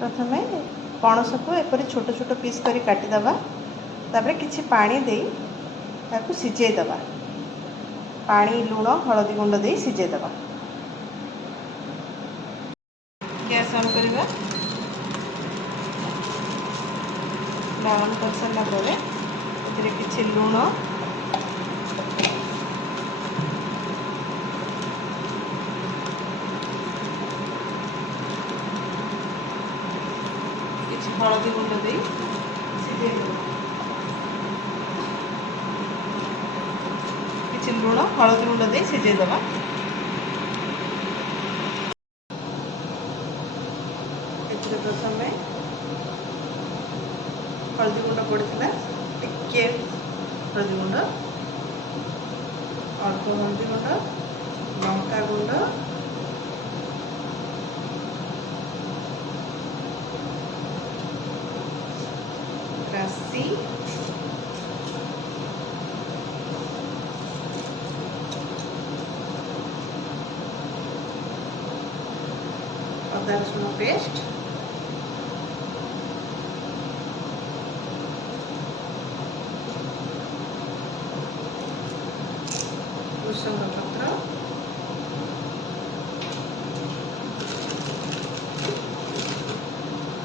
प्रथमे पणस को एपरी छोट छोट पीस करी काटिदेवा तापर किछि पानी दे ताकू सिझेदेवा पानी लुण हलदी गुंड दे सिझेदेवा। गैस ऑन करवा ऑन कर सारा पर किछि लुण किछि हलदी गुंड दे सिझेदेवा किछि लुण हलदी गुंड दे सिझेदेवा। प्रथम हलदी गुंड पड़ता टिके हलदी गुंड अल्प हलदी गुंड लंका गुंड राशि अदा रसुण पेस्ट भृषंग पत्र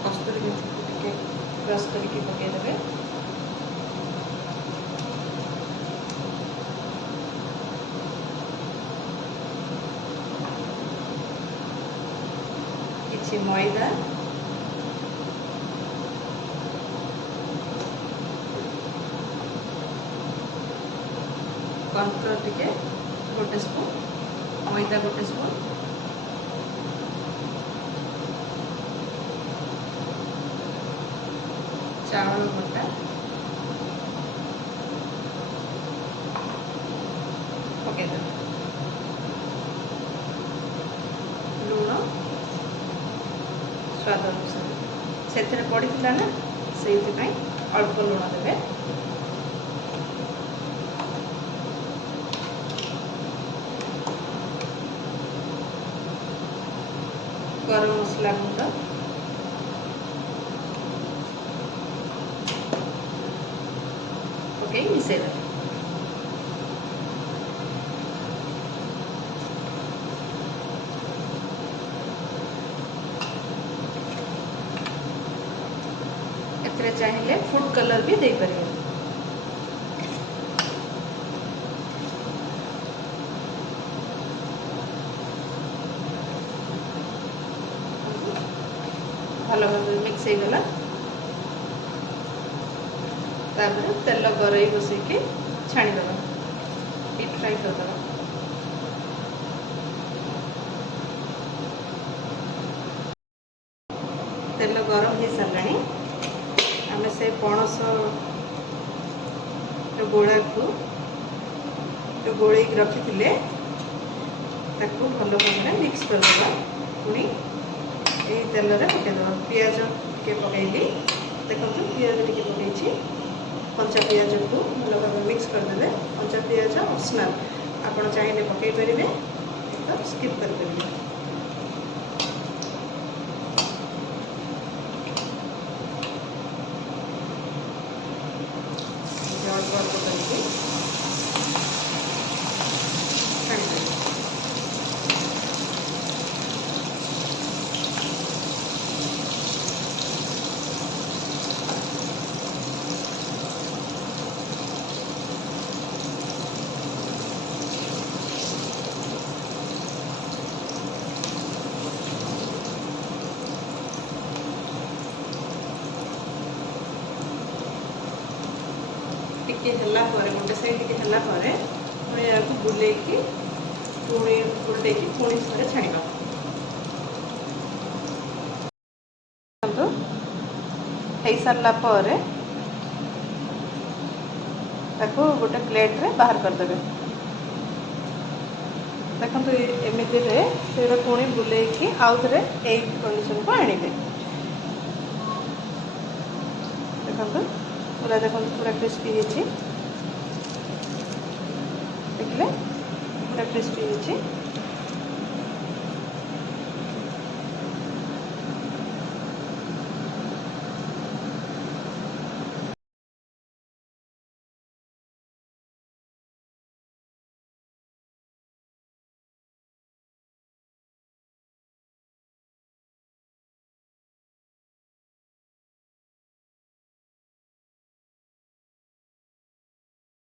कस्तूरी मेथी टिके क्रश करके पकईदेवे किछि मैदा कॉर्नफ्लोर टिके गोटे स्पून मैदा गोटे स्पून चावल बटा पकईदे लुण स्वाद अनुसार से पड़ता ना से अल्प लुण देवे गरम मसला गुंड पकई मिसेद एथरे चाहिए फूड कलर भी दे पारे भल भाव मिक्स हो गला तापर तेल गरई बसैकी छाणीदेवा डीप फ्राई करदेवा। तेल गरम हो सारे आम से पणस गोला को जो गोल रखी थे भल भाव मिक्स करदेवा पुणी यही तेल पकईदेवा पिज टे पकईली देखो पिज टे पकई कंचा पिज को भल भाव मिक्स करदे कंचा पिज ऑप्शनल आपड़ चाहिए पकई पारे तो स्किप करेंगे। अल्प अल्प करके टिके हला गोटे साइड टिके हला पुणी या बुलेकी पुणी उल्टेकी पुणी से छाणीबा। हो सारा पर गोटे प्लेट रे बाहर करदे देखो एमती से पुणी बुलेकी आउ थे यही कंडीशन को आने देखो पूरा देखो पूरा क्रिस्पी देखिले पूरा क्रिस्पी।